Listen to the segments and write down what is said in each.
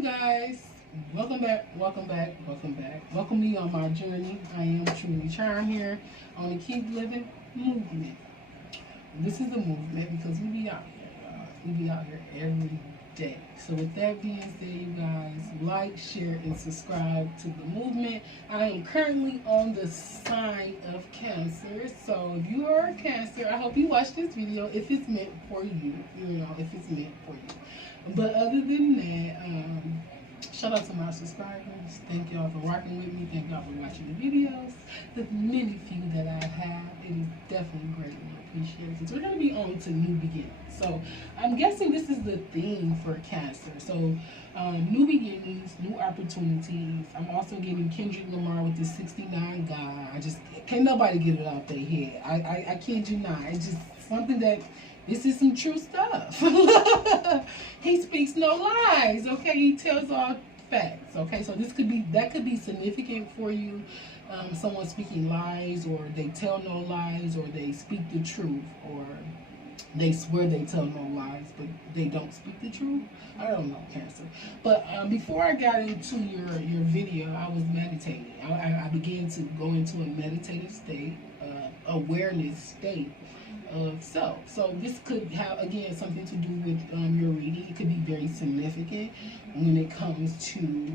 you guys. Welcome back, welcome back, welcome back. Welcome me on my journey. I am truly Charm here on the Keep Living movement. This is the movement because we be out here, y'all. We be out here every day. So with that being said, you guys, like, share, and subscribe to the movement. I am currently on the sign of Cancer. So if you are a Cancer, I hope you watch this video if it's meant for you. If it's meant for you. But other than that, shout out to my subscribers. Thank y'all for rocking with me. Thank y'all for watching the videos. The many few that I have, it is definitely greatly appreciated. So we're going to be on to new beginnings. So I'm guessing this is the theme for Cancer. So new beginnings, new opportunities. I'm also getting Kendrick Lamar with the 69 God. I just can't nobody get it out their head. I kid you not. It's just something that this is some true stuff. He speaks no lies, okay? He tells all facts, okay? So that could be significant for you. Someone speaking lies, or they tell no lies, or they speak the truth, or they swear they tell no lies, but they don't speak the truth. I don't know, Cancer. But before I got into your video, I was meditating. I began to go into a meditative state, awareness state of self. So this could have, again, something to do with your reading. It could be very significant when it comes to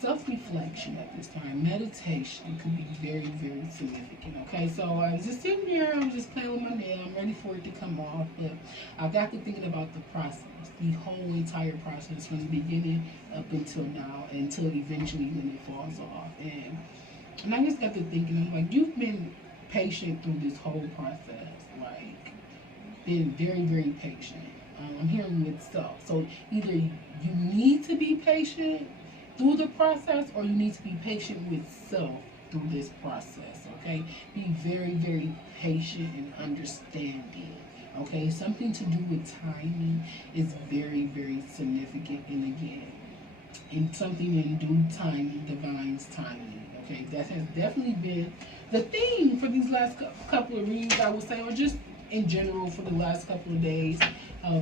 self-reflection at this time. Meditation could be very, very significant. Okay, so I was just sitting here, I'm just playing with my nail, I'm ready for it to come off, but I got to thinking about the process, the whole entire process from the beginning up until now, until eventually when it falls off. And I just got to thinking, I'm like, you've been patient through this whole process, like been very, very patient. I'm hearing with self. So either you need to be patient through the process, or you need to be patient with self through this process. Okay, be very, very patient and understanding. Okay, something to do with timing is very, very significant, and again, in something in due timing, divine's timing. Okay, that has definitely been the theme for these last couple of reads, I would say, or just in general for the last couple of days.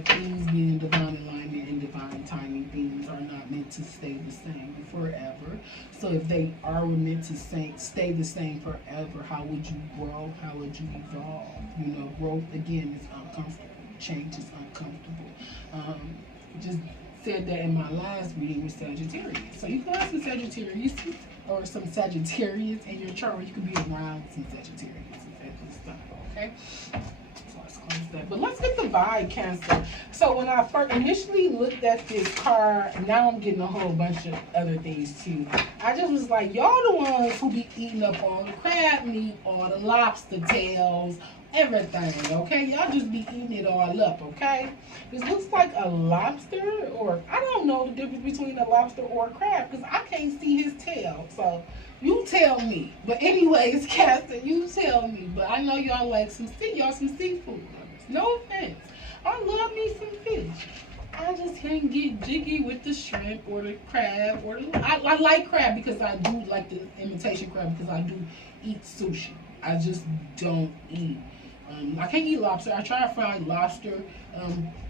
Things being in divine alignment and divine timing, things are not meant to stay the same forever. So if they are meant to stay the same forever, how would you grow? How would you evolve? Growth, again, is uncomfortable. Change is uncomfortable. Just said that in my last reading with Sagittarius. So you can have some Sagittarius or some Sagittarius in your chart, or you could be around some Sagittarius at this time, okay? So let's close that. But let's get the vibe, Cancer. So when I first initially looked at this card, now I'm getting a whole bunch of other things too. I just was like, y'all the ones who be eating up all the crab meat, all the lobster tails, everything, okay? Y'all just be eating it all up, okay? This looks like a lobster, or I don't know the difference between a lobster or a crab because I can't see his tail. So you tell me. But anyways, Castor, you tell me. But I know y'all like some seafood. No offense. I love me some fish. I just can't get jiggy with the shrimp or the crab I like crab because I do like the imitation crab because I do eat sushi. I just don't eat. I can't eat lobster. I tried fried lobster.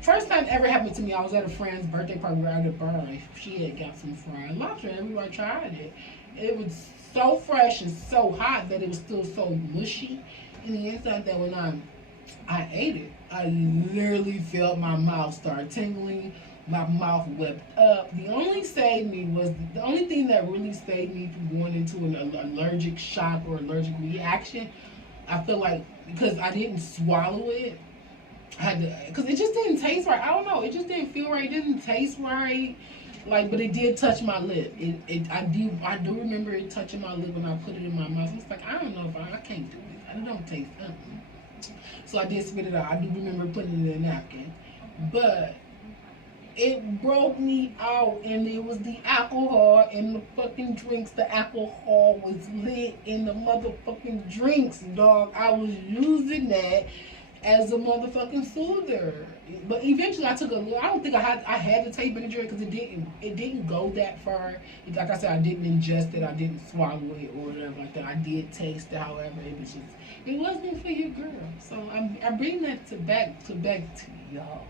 First time ever happened to me, I was at a friend's birthday party where I got burned. She had got some fried lobster. Everybody tried it. It was so fresh and so hot that it was still so mushy in the inside that when I ate it, I literally felt my mouth start tingling. My mouth wept up. The only thing that really saved me from going into an allergic shock or allergic reaction, I feel like because I didn't swallow it, I had to, because it just didn't taste right. I don't know. It just didn't feel right. It didn't taste right. But it did touch my lip. I do remember it touching my lip when I put it in my mouth. It's like, I don't know if I can't do this. I don't taste something. So I did spit it out. I do remember putting it in a napkin. But it broke me out, and it was the alcohol and the fucking drinks. The alcohol was lit in the motherfucking drinks, dog. I was using that as a motherfucking soother. But eventually I took a little, I don't think I had to take Benadryl because it didn't go that far. Like I said, I didn't ingest it, I didn't swallow it or whatever like that. I did taste it, however, it wasn't for your girl. So I bring that back to y'all.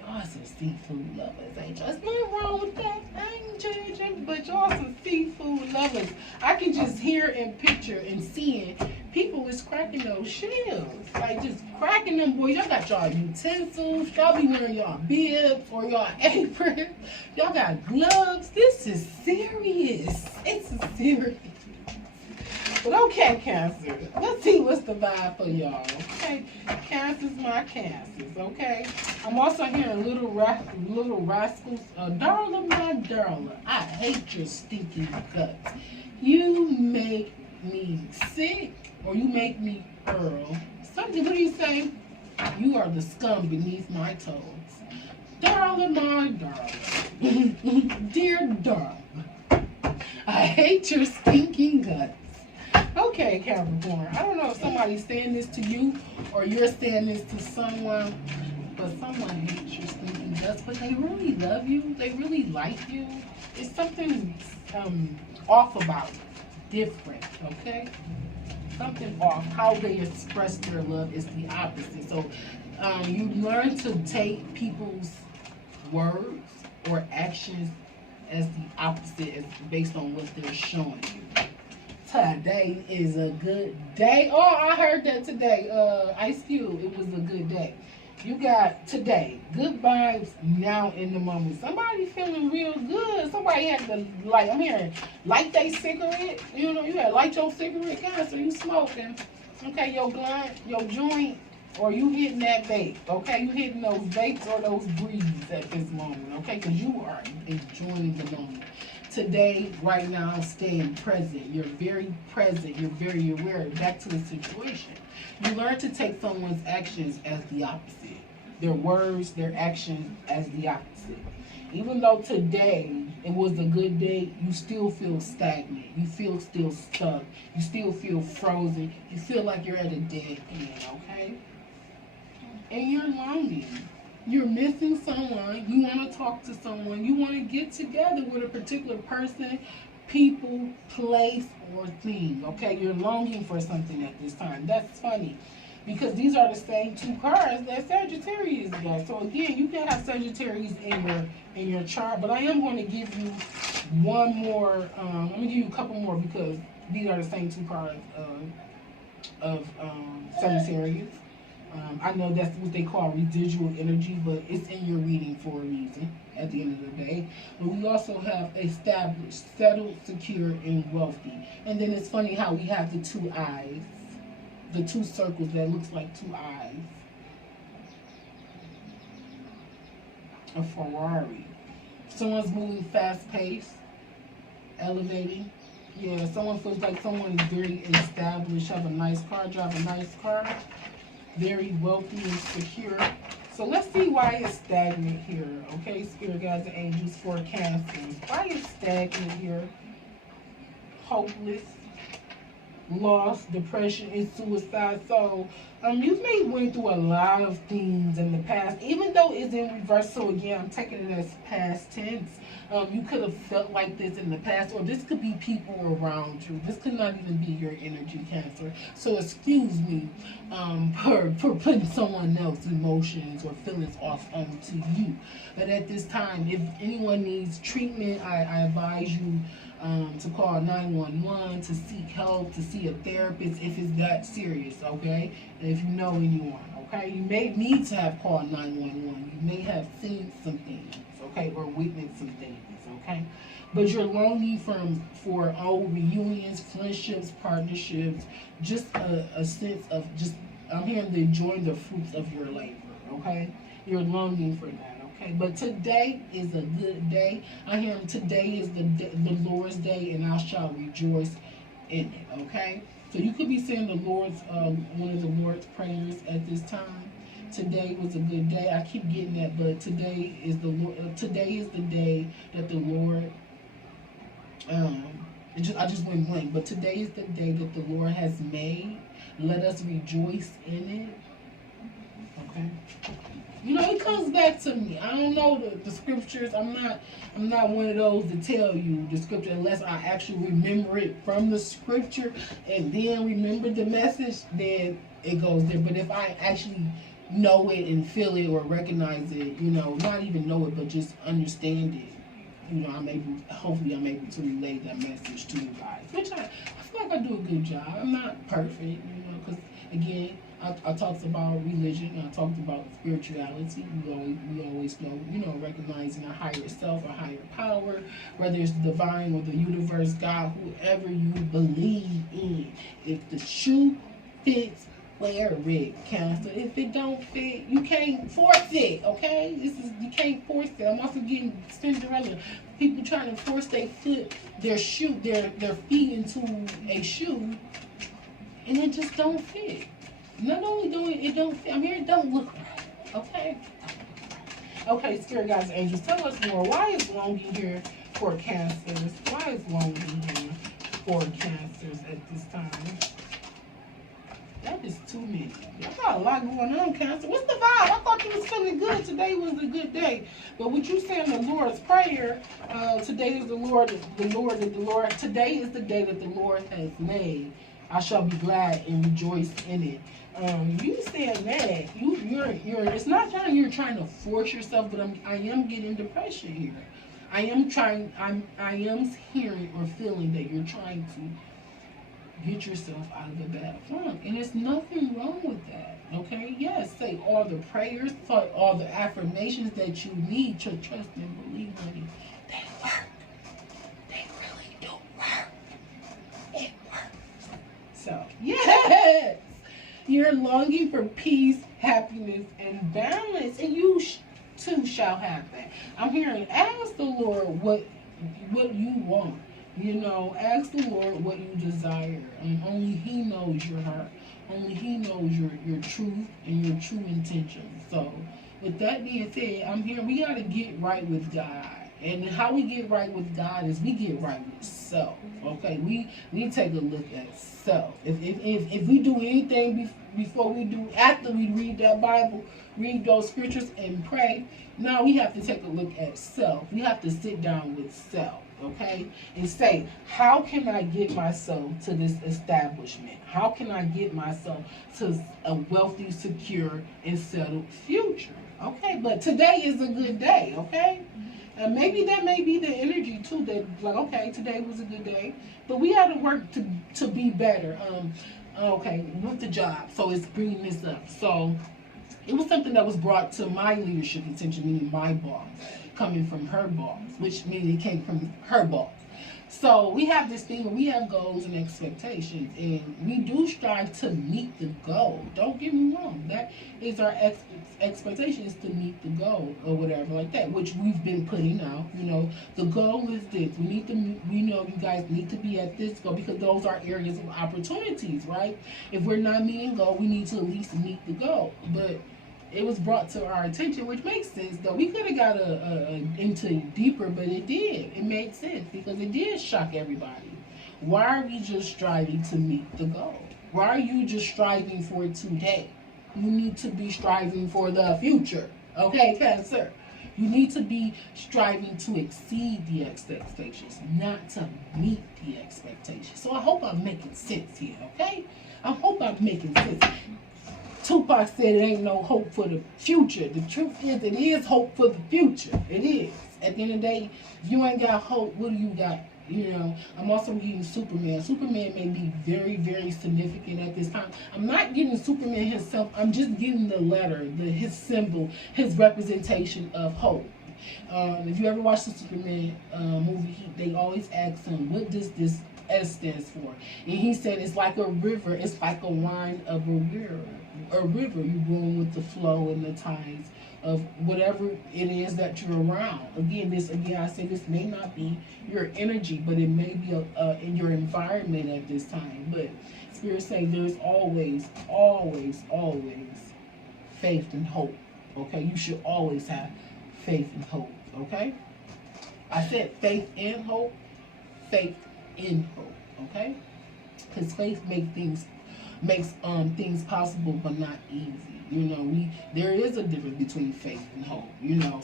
Y'all some seafood lovers, ain't y'all? There's nothing wrong with that. I ain't judging, but y'all some seafood lovers. I can just hear and picture and seeing people is cracking those shells. Like just cracking them boys. Y'all got y'all utensils. Y'all be wearing y'all bibs or y'all aprons. Y'all got gloves. This is serious. It's serious. But okay, Cancer. Let's see what's the vibe for y'all. Okay, Cancer's my Cancers. Okay, I'm also hearing little rascals. Darla, my darla, I hate your stinking guts. You make me sick, or you make me Earl. Something. What do you say? You are the scum beneath my toes. Darla, my darla, dear darling, I hate your stinking guts. Okay, Capricorn. I don't know if somebody's saying this to you or you're saying this to someone, but someone hates your stinking guts, but they really love you. They really like you. It's something off about it, different, okay? Something off. How they express their love is the opposite. So you learn to take people's words or actions as the opposite, as based on what they're showing you. Today is a good day. Oh, I heard that today. Ice Cube, it was a good day. You got today, good vibes now in the moment. Somebody feeling real good. Somebody had to, like, I'm hearing, light they cigarette. You know, you gotta light your cigarette, guys, so you smoking. Okay, your blunt, your joint, or you hitting that vape. Okay, you hitting those vapes or those breeds at this moment. Okay, because you are enjoying the moment. Today, right now, staying present. You're very present. You're very aware. Back to the situation. You learn to take someone's actions as the opposite. Their words, their actions as the opposite. Even though today it was a good day, you still feel stagnant. You feel still stuck. You still feel frozen. You feel like you're at a dead end, okay? And you're longing. You're missing someone, you want to talk to someone, you want to get together with a particular person, people, place, or thing, okay? You're longing for something at this time. That's funny, because these are the same two cards that Sagittarius got. So again, you can have Sagittarius in your chart, but I am going to give you one more, I'm going to give you a couple more, because these are the same two cards of Sagittarius. I know that's what they call residual energy, but it's in your reading for a reason at the end of the day. But we also have established, settled, secure, and wealthy. And then it's funny how we have the two eyes, the two circles that looks like two eyes. A Ferrari. Someone's moving fast paced, elevating. Yeah, someone feels like someone is very established, have a nice car, drive a nice car. Very wealthy and secure. So let's see why it's stagnant here. Okay, Spirit Guides and Angels for Cancers. Why it's stagnant here? Hopeless, lost, depression, and suicide. So you may went through a lot of things in the past, even though it's in reverse. So again, I'm taking it as past tense. You could have felt like this in the past, or this could be people around you. This could not even be your energy, Cancer. So excuse me for putting someone else's emotions or feelings off onto you. But at this time, if anyone needs treatment, I advise you to call 911, to seek help, to see a therapist if it's that serious, okay? And if you know anyone, okay? You may need to have called 911. You may have seen some things, okay, or witnessed some things, okay? But you're longing for old reunions, friendships, partnerships, just a sense of just, I'm hearing the enjoying the fruits of your labor, okay? You're longing for that. Okay, but today is a good day. I hear today is the Lord's day, and I shall rejoice in it. Okay, so you could be saying the Lord's one of the Lord's prayers at this time. Today was a good day. I keep getting that, but today is the day that the Lord. I just went blank, but today is the day that the Lord has made. Let us rejoice in it. Okay. You know, it comes back to me. I don't know the scriptures. I'm not one of those to tell you the scripture unless I actually remember it from the scripture and then remember the message, then it goes there. But if I actually know it and feel it or recognize it, not even know it, but just understand it. Hopefully I'm able to relay that message to you guys, which I feel like I do a good job. I'm not perfect, because again, I talked about religion, I talked about spirituality. We always know, recognizing a higher self, a higher power, whether it's the divine or the universe, God, whoever you believe in. If the shoe fits, wear it, Cancer. If it don't fit, you can't force it, okay? You can't force it. I'm also getting Cinderella. People trying to force their feet into a shoe, and it just don't fit. Not only it don't fit, it don't look right, okay? Okay, Spirit Guides and Angels, tell us more. Why is longing here for Cancers? Why is longing here for Cancers at this time? That is too many. Y'all got a lot going on, Cancer. What's the vibe? I thought you was feeling good. Today was a good day. But what you saying the Lord's Prayer, today is today is the day that the Lord has made. I shall be glad and rejoice in it. You saying that you're it's not that you're trying to force yourself, but I am getting depression here. I am hearing or feeling that you're trying to get yourself out of a bad funk, and there's nothing wrong with that. Okay, yes, say all the prayers, all the affirmations that you need to trust and believe, honey. They work. They really do work. It works. So yes, you're longing for peace, happiness, and balance, and you too shall have that. I'm hearing, ask the Lord what you want. Ask the Lord what you desire. And only He knows your heart. Only He knows your truth and your true intentions. So, with that being said, I'm here. We got to get right with God. And how we get right with God is we get right with self. Okay? We take a look at self. If we do anything after we read that Bible, read those scriptures and pray, now we have to take a look at self. We have to sit down with self. Okay, and say, how can I get myself to this establishment? How can I get myself to a wealthy, secure, and settled future? Okay, but today is a good day. Okay, and maybe that may be the energy too. That like, okay, today was a good day, but we had to work to be better. Okay, with the job, so it's bringing this up. So it was something that was brought to my leadership attention, meaning my boss, coming from her boss, which means it came from her boss. So we have this thing where we have goals and expectations, and we do strive to meet the goal. Don't get me wrong. That is our expectation, is to meet the goal or whatever like that, which we've been putting out. The goal is this. We know you guys need to be at this goal because those are areas of opportunities, right? If we're not meeting goal, we need to at least meet the goal. But it was brought to our attention, which makes sense, though. We could have got into deeper, but it did. It made sense because it did shock everybody. Why are we just striving to meet the goal? Why are you just striving for today? You need to be striving for the future. Okay, Cancer? You need to be striving to exceed the expectations, not to meet the expectations. So I hope I'm making sense here, okay? I hope I'm making sense. Tupac said it ain't no hope for the future. The truth is, it is hope for the future. It is. At the end of the day, if you ain't got hope, what do you got? I'm also getting Superman. Superman may be very, very significant at this time. I'm not getting Superman himself. I'm just getting the letter, his symbol, his representation of hope. If you ever watch the Superman movie, they always ask him, what does this S stands for? And he said, it's like a river. It's like a line of a river. A river, you're going with the flow and the tides of whatever it is that you're around. Again, I say this may not be your energy, but it may be in your environment at this time. But Spirit say there's always, always, always faith and hope. Okay, you should always have faith and hope. Okay, I said faith and hope, faith in hope. Okay, because faith makes things possible, but not easy. There is a difference between faith and hope.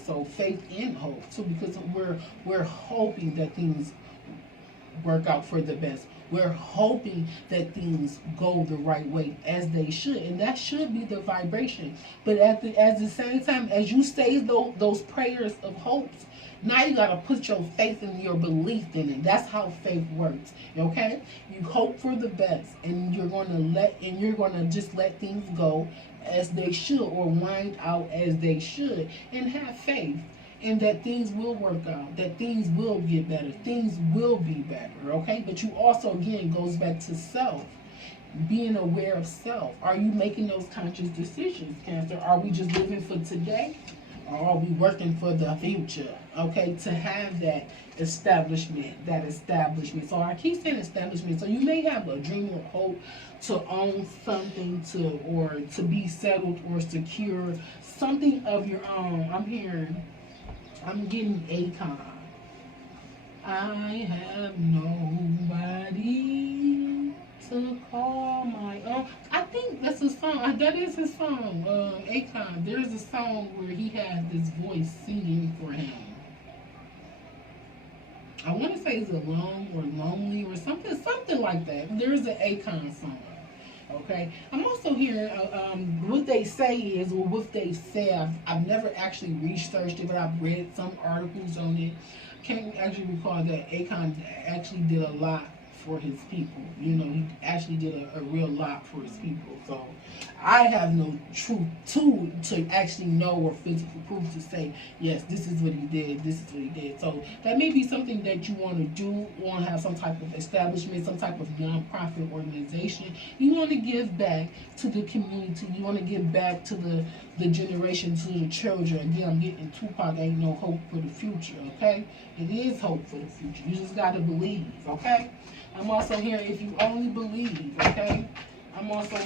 So faith and hope too, because we're hoping that things work out for the best. We're hoping that things go the right way as they should, and that should be the vibration. But at the same time, as you say those prayers of hopes, now you gotta put your faith and your belief in it. That's how faith works. Okay, you hope for the best, and you're gonna just let things go as they should, or wind out as they should, and have faith and that things will work out, that things will get better, things will be better, okay? But you also, again, goes back to self, being aware of self. Are you making those conscious decisions, Cancer? Are we just living for today? Or are we working for the future, okay, to have that establishment. So I keep saying establishment. So you may have a dream or hope to own something, or to be settled or secure something of your own. I'm getting Akon. I have nobody to call my own. I think that's a song. That is his song. Akon. There's a song where he has this voice singing for him. I want to say it's alone or lonely or something like that. There's an Akon song. Okay, I'm also hearing what they say is, or what they say. I've never actually researched it, but I've read some articles on it. Can't actually recall that Akon actually did a lot for his people. You know, he actually did a real lot for his people. So I have no truth to actually know or physical proof to say, yes, this is what he did, this is what he did. So that may be something that you want to do. You want to have some type of establishment, some type of non-profit organization. You want to give back to the community. You want to give back to the generation, to the children. Again, I'm getting Tupac, ain't no hope for the future, okay? It is hope for the future. You just got to believe, okay? I'm also hearing if you only believe, okay? I'm also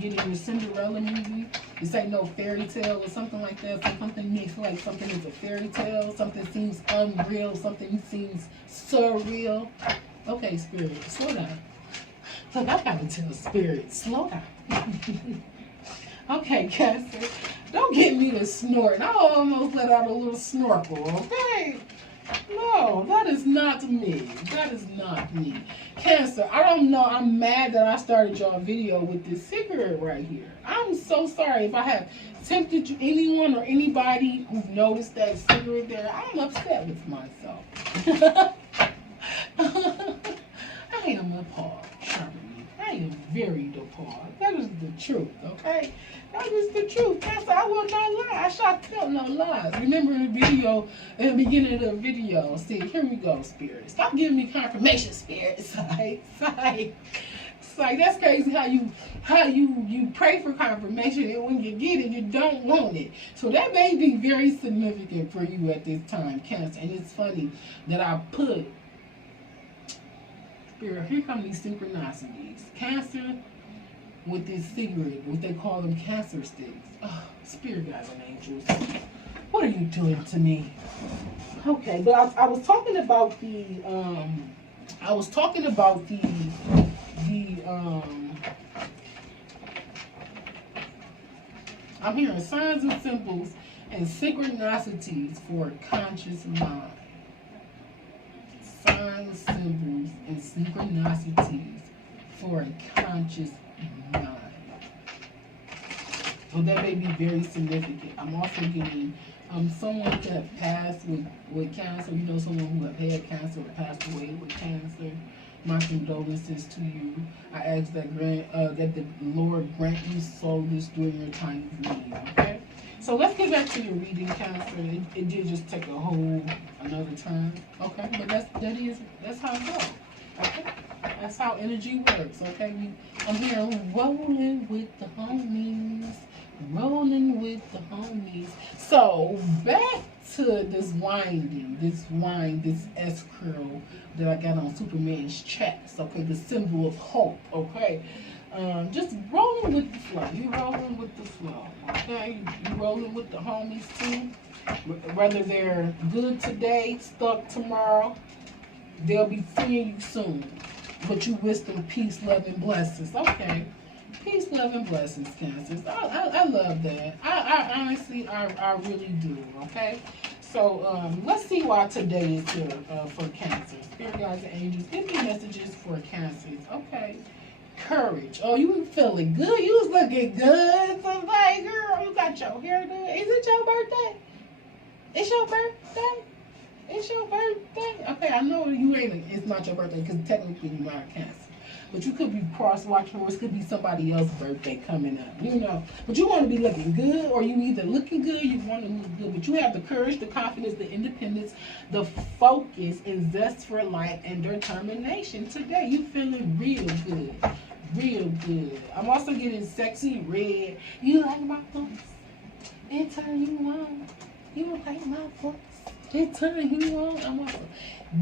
getting the Cinderella movie. This ain't no fairy tale or something like that. So something makes like something is a fairy tale. Something seems unreal. Something seems surreal. Okay, Spirit, slow down. Look, I gotta tell Spirit, slow down. Okay, Cancer, don't get me to snort. I almost let out a little snorkel, okay? No, that is not me. That is not me. Cancer, I don't know. I'm mad that I started your video with this cigarette right here. I'm so sorry if I have tempted you, anyone or anybody who's noticed that cigarette there. I'm upset with myself. I am appalled, Charmaine. I am very appalled. That is the truth, okay? That is the truth. Cancer, I will not lie. I shall tell no lies. Remember the video, at the beginning of the video. See, here we go, Spirit. Stop giving me confirmation, Spirit. It's like that's crazy how you pray for confirmation, and when you get it, you don't want it. So that may be very significant for you at this time, Cancer. And it's funny that I put, Spirit, here come these synchronicities. Cancer, with this cigarette, what they call them cancer sticks. Oh, Spirit guides and angels, what are you doing to me? Okay, but I was talking about I'm hearing signs and symbols and synchronicities for a conscious mind. Signs, symbols, and synchronicities for a conscious mind. So that may be very significant. I'm also getting someone that have passed with cancer. You know, someone who have had cancer or passed away with cancer. My condolences to you. I ask that the Lord grant you solace during your time of need. Okay. So let's get back to your reading, Cancer. It did just take a whole another turn. Okay, but that's how it goes. Okay. That's how energy works, okay? I'm here rolling with the homies. Rolling with the homies. So, back to this winding, this S curl that I got on Superman's chest, okay? The symbol of hope, okay? Just rolling with the flow. You rolling with the flow, okay? You rolling with the homies too. Whether they're good today, stuck tomorrow, they'll be freeing you soon. But you wish them peace, love, and blessings. Okay. Peace, love, and blessings, Cancers. I love that. I honestly, I really do, okay? So let's see why today is here for Cancer. Spirit guides and angels, give me messages for Cancers. Okay. Courage. Oh, you feeling good? You was looking good tonight, girl. You got your hair done. Is it your birthday? It's your birthday? It's your birthday? Okay, I know you ain't. It's not your birthday because technically you're not a Cancer. But you could be cross watching, or it could be somebody else's birthday coming up, you know. But you want to be looking good, or you either looking good, you want to look good. But you have the courage, the confidence, the independence, the focus, and zest for life and determination. Today, you feeling real good, real good. I'm also getting sexy red. You like my voice? It turn you on. You like my voice? It turn you on. I'm also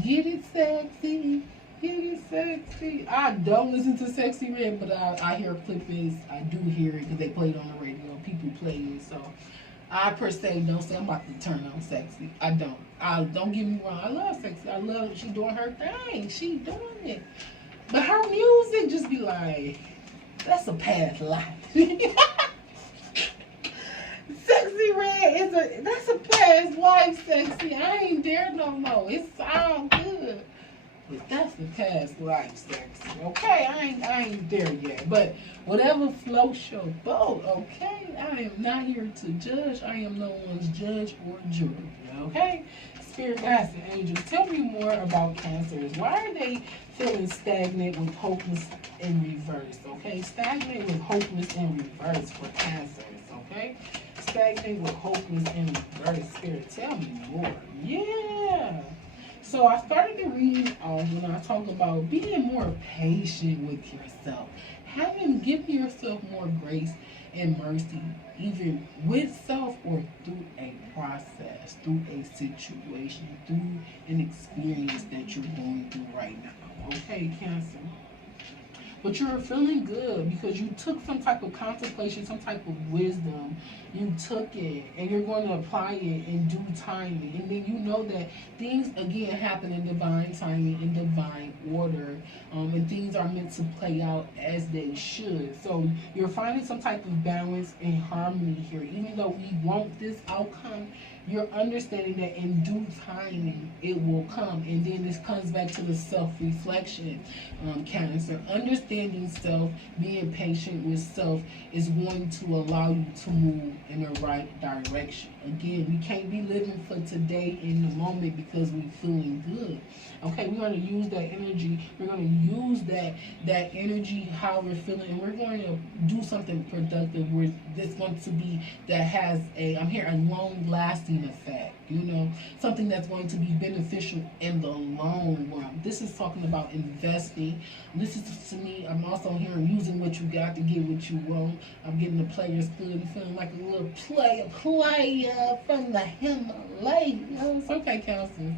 get it sexy. Get it sexy. I don't listen to Sexy Red, but I hear clippings. I do hear it because they play it on the radio. People play it, so I per se don't say I'm about to turn on Sexy. I don't. Don't get me wrong. I love Sexy. I love she doing her thing. She doing it. But her music just be like, that's a past life. Sexy Red that's a past life. Sexy. I ain't there no more. It sounds good. But that's the past life, Sexy. Okay, I ain't there yet. But whatever floats your boat, okay? I am not here to judge. I am no one's judge or jury. Okay? Spirit guides and angels, tell me more about Cancers. Why are they feeling stagnant with hopeless in reverse? Okay? Stagnant with hopeless in reverse for Cancers, okay? Stagnant with hopeless in reverse. Spirit, tell me more. Yeah. So I started the reading when I talk about being more patient with yourself, giving yourself more grace and mercy, even with self or through a process, through a situation, through an experience that you're going through right now. Okay, Cancer. But you're feeling good because you took some type of contemplation, some type of wisdom. You took it and you're going to apply it in due timing. And then you know that things, again, happen in divine timing, in divine order. And things are meant to play out as they should. So you're finding some type of balance and harmony here. Even though we want this outcome, you're understanding that in due timing it will come. And then this comes back to the self-reflection, Cancer. Understanding self, being patient with self is going to allow you to move in the right direction. Again, we can't be living for today in the moment because we're feeling good. Okay, we're going to use that energy. We're going to use that energy, how we're feeling, and we're going to do something productive where this going to be that has a long-lasting effect. You know, something that's going to be beneficial in the long run. This is talking about investing. This is to me. I'm also hearing using what you got to get what you want. I'm getting the players good. Feeling like a little player from the Himalayas. Okay, counselors.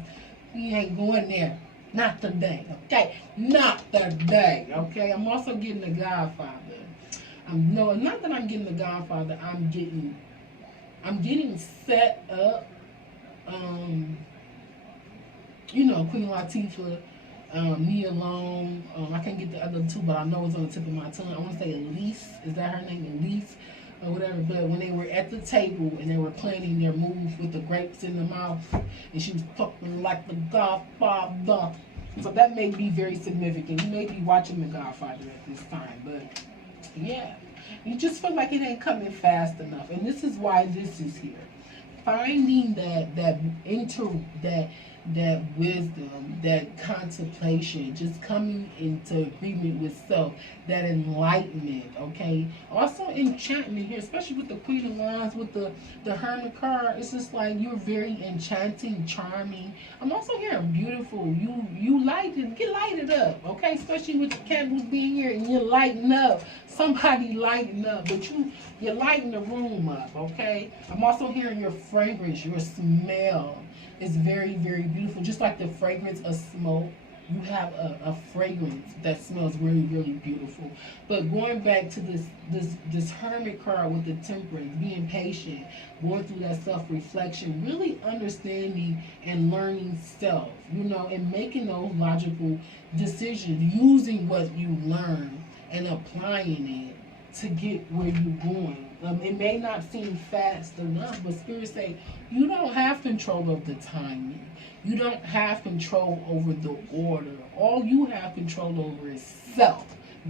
We ain't going there. Not today, okay? Not today, okay? I'm also getting the Godfather. No, not that I'm getting the Godfather. I'm getting set up. Queen Latifah, Nia Long. I can't get the other two, but I know it's on the tip of my tongue. I want to say Elise. Is that her name, Elise? Or whatever, but when they were at the table and they were planning their move with the grapes in the mouth, and she was talking like the Godfather. So that may be very significant. You may be watching the Godfather at this time, but yeah, you just feel like it ain't coming fast enough, and this is why this is here. Finding that wisdom, that contemplation, just coming into agreement with self, that enlightenment, okay? Also enchantment here, especially with the Queen of Wands, with the Hermit card. It's just like you're very enchanting, charming. I'm also hearing beautiful. You get lighted up, okay? Especially with the candles being here and you're lighting up. Somebody lighting up, but you're lighting the room up, okay? I'm also hearing your fragrance, your smell. It's very, very beautiful. Just like the fragrance of smoke, you have a fragrance that smells really, really beautiful. But going back to this Hermit card with the Temperance, being patient, going through that self-reflection, really understanding and learning self, and making those logical decisions, using what you learn and applying it to get where you're going. It may not seem fast enough, but Spirit say you don't have control of the timing. You don't have control over the order. All you have control over is self.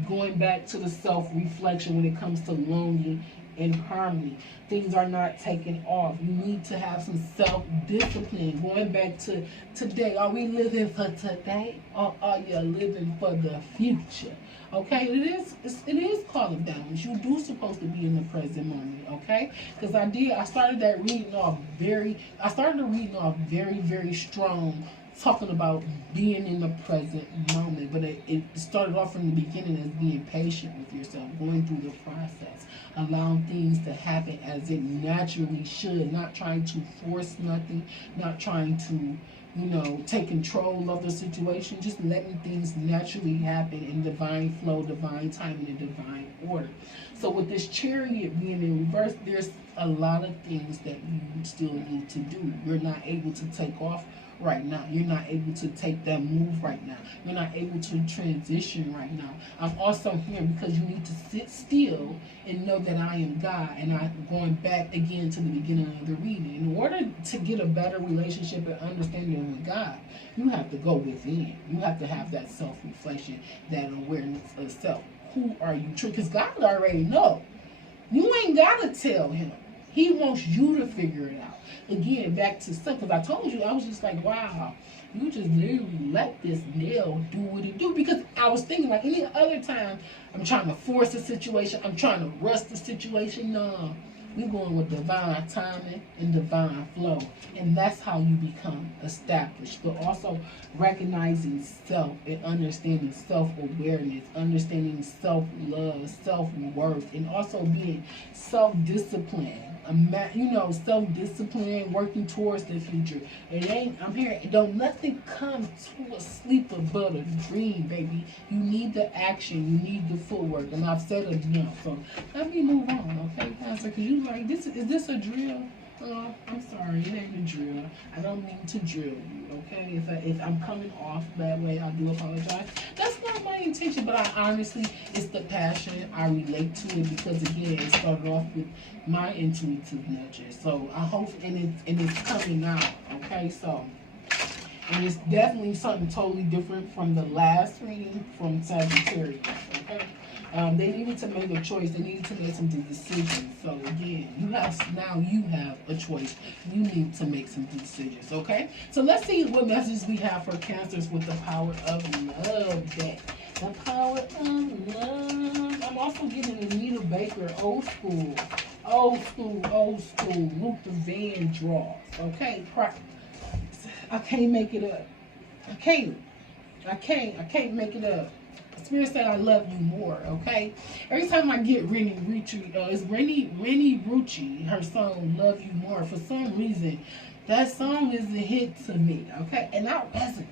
Going back to the self-reflection when it comes to longing and harmony. Things are not taking off. You need to have some self-discipline. Going back to today, are we living for today or are you living for the future? Okay, it is called a balance. You do supposed to be in the present moment, okay? Because I started that reading off very, very strong, talking about being in the present moment. But it started off from the beginning as being patient with yourself, going through the process, allowing things to happen as it naturally should, not trying to force nothing, not trying to take control of the situation, just letting things naturally happen in divine flow, divine timing, and divine order. So with this chariot being in reverse, there's a lot of things that you still need to do. You're not able to take off right now. You're not able to take that move right now. You're not able to transition right now. I'm also here because you need to sit still and know that I am God. And I'm going back again to the beginning of the reading. In order to get a better relationship and understanding with God, you have to go within. You have to have that self-reflection, that awareness of self. Who are you? Because God already knows. You ain't got to tell him. He wants you to figure it out. Again, back to stuff, because I told you, I was just like, wow, you just literally let this nail do what it do. Because I was thinking, like any other time, I'm trying to force a situation, I'm trying to rush the situation. No, we're going with divine timing and divine flow. And that's how you become established. But also recognizing self and understanding self-awareness, understanding self-love, self-worth, and also being self-disciplined. Self-discipline, working towards the future. I'm here, don't nothing come to a sleeper but a dream, baby. You need the action, you need the footwork, and I've said it enough. So let me move on, okay, Pastor? Because you like, is this a drill? I'm sorry, it ain't a drill. I don't mean to drill you, okay? If I'm coming off that way, I do apologize. That's not my intention, but I honestly, it's the passion. I relate to it because, again, it started off with my intuitive nudges. So I hope, and it's coming out, okay? So, and it's definitely something totally different from the last reading from Sagittarius, okay? They needed to make a choice. They needed to make some decisions. So again, you have a choice. You need to make some decisions. Okay. So let's see what messages we have for Cancers with the power of love deck. The power of love. I'm also getting Anita Baker, old school, Luther Vandross. Okay. I can't make it up. I can't make it up. Spirit said I love you more, okay? Every time I get Rennie Rucci, it's Rennie Rucci, her song Love You More. For some reason, that song is a hit to me, okay? And I resonate.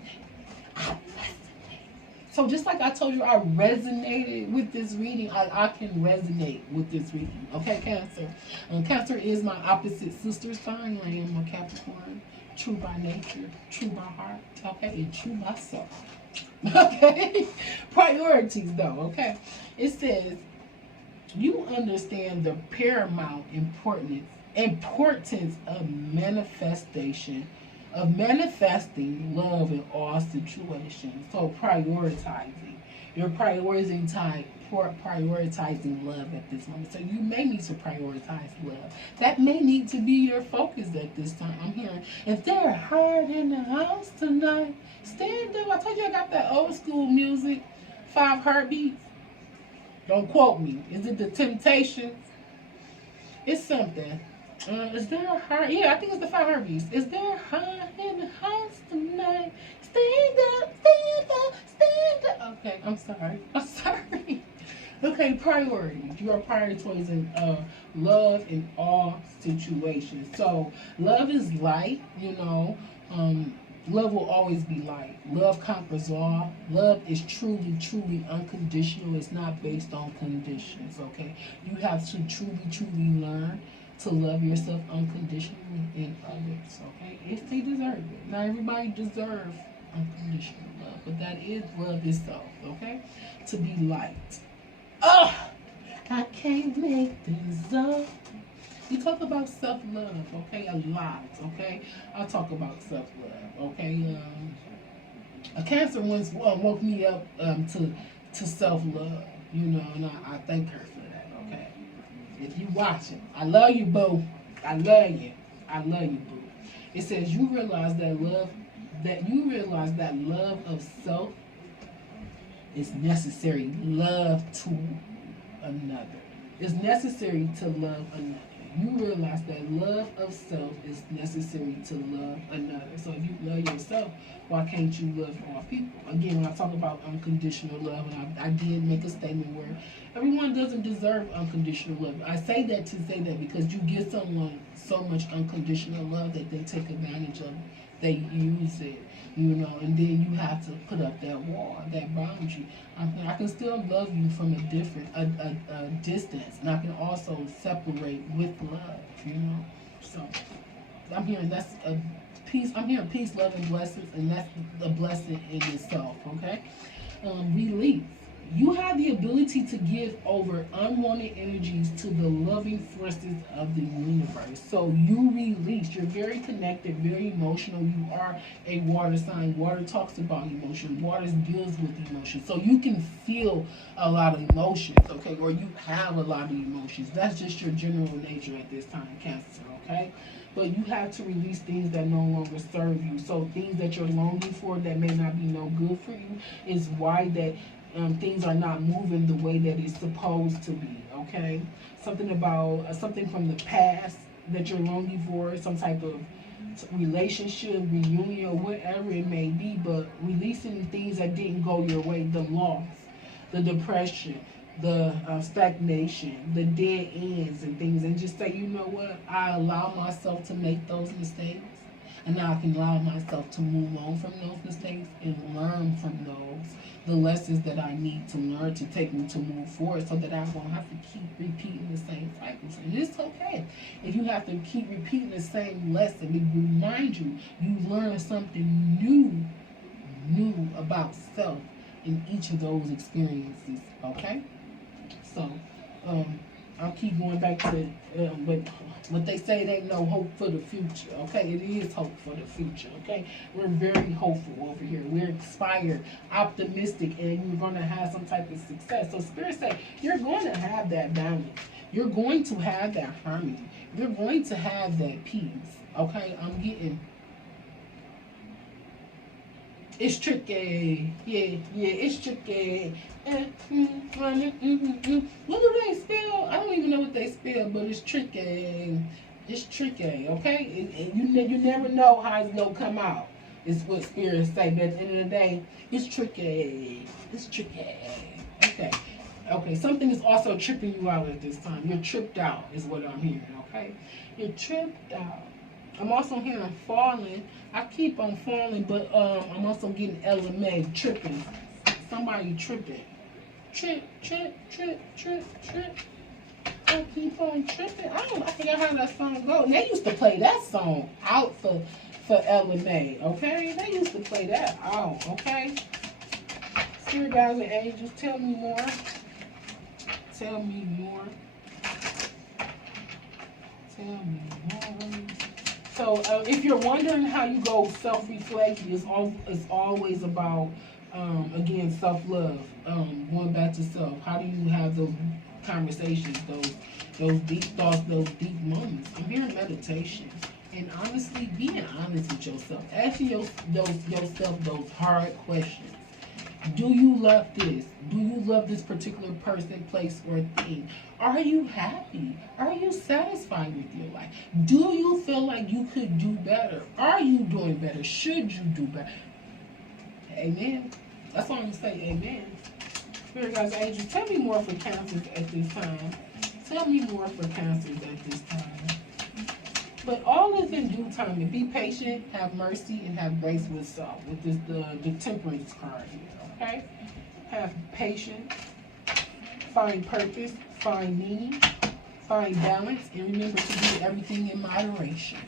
So just like I told you, I resonated with this reading, I can resonate with this reading, okay, Cancer? Cancer is my opposite sister sign. I am a Capricorn, true by nature, true by heart, okay, and true by soul. Okay, priorities though. Okay, it says you understand the paramount importance of manifesting love in all situations. So you're prioritizing love at this moment. So you may need to prioritize love. That may need to be your focus at this time. I'm hearing, if they're hard in the house tonight, stand up. I told you I got that old school music, 5 Heartbeats. Don't quote me. Is it the Temptations? It's something. Is there a heart? Yeah, I think it's the 5 Heartbeats. Is there a heart in the house tonight? Stand up, stand up, stand up. Okay, I'm sorry. Okay, priorities. You are prioritizing love in all situations. So love is light, love will always be light. Love conquers all. Love is truly, truly unconditional. It's not based on conditions, okay? You have to truly, truly learn to love yourself unconditionally and others, okay? If they deserve it. Not everybody deserves unconditional love, but that is love itself, okay? To be light. I can't make this up. We talk about self-love, okay, a lot, okay? I'll talk about self-love, okay? A cancer once woke me up to self-love, you know, and I thank her for that, okay? If you watching, I love you, boo. I love you. I love you, boo. It says you realize that love of self is necessary. Love to another. It's necessary to love another. You realize that love of self is necessary to love another. So if you love yourself, why can't you love all people? Again, when I talk about unconditional love, and I did make a statement where everyone doesn't deserve unconditional love. I say that to say that because you give someone so much unconditional love that they take advantage of it. They use it, you know, and then you have to put up that wall, that boundary. I can still love you from a distance, and I can also separate with love, you know. So I'm hearing that's a peace. I'm hearing peace, love, and blessings, and that's a blessing in itself. Okay, release. You have the ability to give over unwanted energies to the loving forces of the universe. So you release. You're very connected, very emotional. You are a water sign. Water talks about emotion. Water deals with emotion. So you can feel a lot of emotions, okay? Or you have a lot of emotions. That's just your general nature at this time, Cancer, okay? But you have to release things that no longer serve you. So things that you're longing for that may not be no good for you is why that things are not moving the way that it's supposed to be, okay? Something about something from the past that you're longing for, some type of relationship, reunion, or whatever it may be, but releasing things that didn't go your way, the loss, the depression, the stagnation, the dead ends and things, and just say, you know what, I allow myself to make those mistakes, and now I can allow myself to move on from those mistakes and learn from those, the lessons that I need to learn to take me to move forward so that I won't have to keep repeating the same cycles. And it's okay if you have to keep repeating the same lesson. It reminds you, you learn something new about self in each of those experiences, okay? So, I'll keep going back to but they say they know hope for the future, okay? It is hope for the future, okay? We're very hopeful over here. We're inspired, optimistic, and you're going to have some type of success. So Spirit say you're going to have that balance. You're going to have that harmony. You're going to have that peace, okay? I'm getting... It's tricky. Yeah, it's tricky. What do they spell? I don't even know what they spell, but it's tricky. It's tricky, okay? You never know how it's going to come out. It's what spirits say, but at the end of the day, it's tricky. It's tricky. Okay. Okay, something is also tripping you out at this time. You're tripped out is what I'm hearing, okay? You're tripped out. I'm also hearing falling. I keep on falling, but I'm also getting LMA, tripping. Somebody tripping. Trip. I keep on tripping. I forgot how that song goes. And they used to play that song out for LMA, okay? They used to play that out, okay? Spirit guides and angels, tell me more. Tell me more. Tell me more. So if you're wondering how you go self-reflect, it's always about, again, self-love, going back to self. How do you have those conversations, those deep thoughts, those deep moments? I'm hearing meditation. And honestly, being honest with yourself. Asking yourself those hard questions. Do you love this? Do you love this particular person, place, or thing? Are you happy? Are you satisfied with your life? Do you feel like you could do better? Are you doing better? Should you do better? Amen. That's all I'm going to say. Amen. Spirit guides, angels, tell me more for cancers at this time. Tell me more for cancers at this time. But all is in due time. And be patient, have mercy, and have grace with self. With this, the temperance card here. Okay? Have patience, find purpose, find meaning, find balance, and remember to do everything in moderation.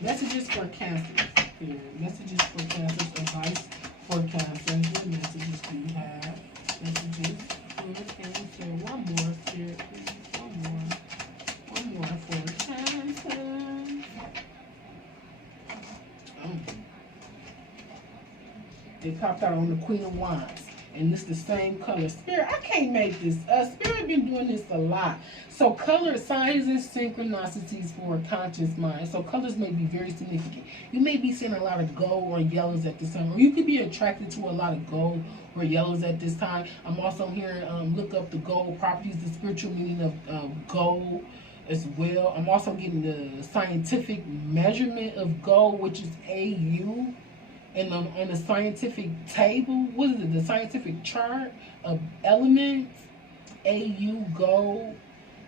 Messages for Cancer. Here. Messages for Cancer. Advice for Cancer. What messages do you have? This is just good. And so one more, Spirit, please. One more. One more for Cancer. They popped out on the Queen of Wands. And it's the same color. Spirit, I can't make this. Spirit been doing this a lot. So color, signs and synchronicities for a conscious mind. So colors may be very significant. You may be seeing a lot of gold or yellows at this time. Or you could be attracted to a lot of gold or yellows at this time. I'm also hearing, look up the gold properties, the spiritual meaning of gold as well. I'm also getting the scientific measurement of gold, which is AU. And on the scientific table, what is it? The scientific chart of elements, AU gold.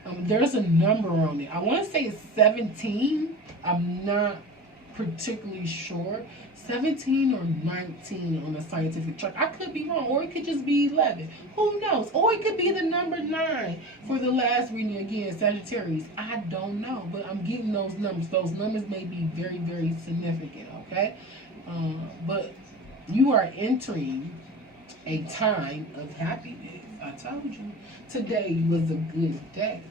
There's a number on it. I want to say it's 17. I'm not particularly sure. 17 or 19 on the scientific chart. I could be wrong, or it could just be 11. Who knows? Or it could be the number 9 for the last reading again, Sagittarius. I don't know, but I'm getting those numbers. Those numbers may be very, very significant, okay? But you are entering a time of happiness. I told you today was a good day.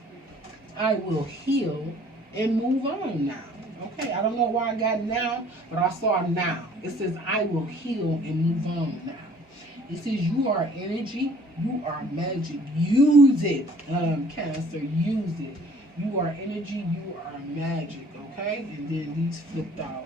I will heal and move on now. Okay, I don't know why I got now, but I saw now. It says I will heal and move on now. It says you are energy, you are magic. Use it, Cancer. Use it. You are energy, you are magic. Okay, and then these flipped out.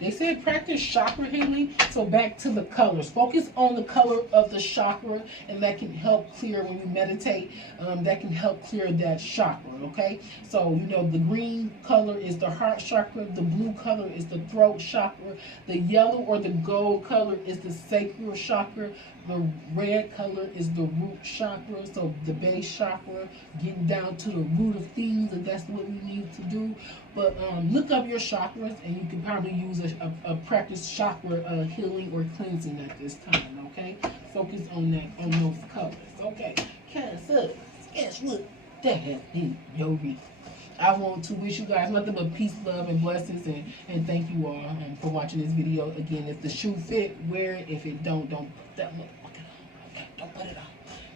They said practice chakra healing, so back to the colors. Focus on the color of the chakra, and that can help clear when you meditate. That can help clear that chakra, okay? So, you know, the green color is the heart chakra, the blue color is the throat chakra, the yellow or the gold color is the sacral chakra, the red color is the root chakra, so the base chakra, getting down to the root of things, and that's what we need to do. But look up your chakras, and you can probably use a practice chakra healing or cleansing at this time, okay? Focus on that, on those colors, okay? Cancer, guess what? That has been your reading. I want to wish you guys nothing but peace, love, and blessings, and thank you all for watching this video. Again, if the shoe fit, wear it. If it don't put that motherfucker on. Okay, don't put it on.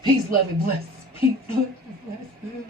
Peace, love, and blessings. Peace, love, and blessings.